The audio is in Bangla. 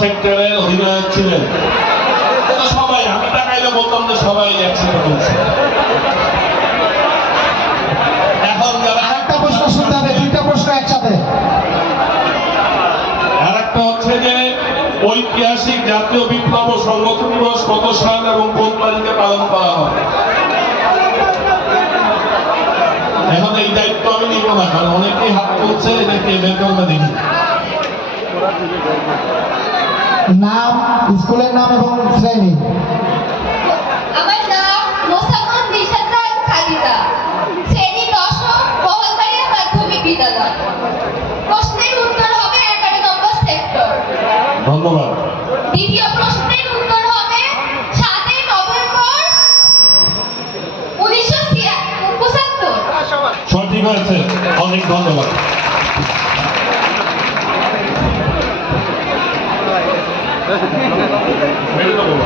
সেক্টরের অধিনায়ক ছিলেন। সবাই, আমি তাকাইলে বলতাম যে সবাই একসাথে বলছে। এখন যারা একটা প্রশ্ন শুনতে হবে, দুইটা প্রশ্ন একসাথে। আর একটা হচ্ছে যে ঐতিহাসিক জাতীয় বিপ্লব ও সংগঠন দিবস কত সাল এবং কোন তারিখে পালন করা হয়? এখন এই দায়িত্ব আমি নিব না, কারণ অনেকেই হাত তুলছে, এটাকে বের করবে দেখি। নাম, স্কুলের নাম এবং শ্রেণী। আমার নাম মোসাম্মদ নিশাত খালিদা, শ্রেণী ১০ম, বহলবাড়িয়া প্রাথমিক বিদ্যালয়। প্রশ্নের উত্তর হবে ১১ নম্বর সেক্টর। ধন্যবাদ। দ্বিতীয় প্রশ্নের উত্তর হবে ৭ই নভেম্বর ১৯৭৫। সঠিক হয়েছে, অনেক ধন্যবাদ। মেরে দেবো।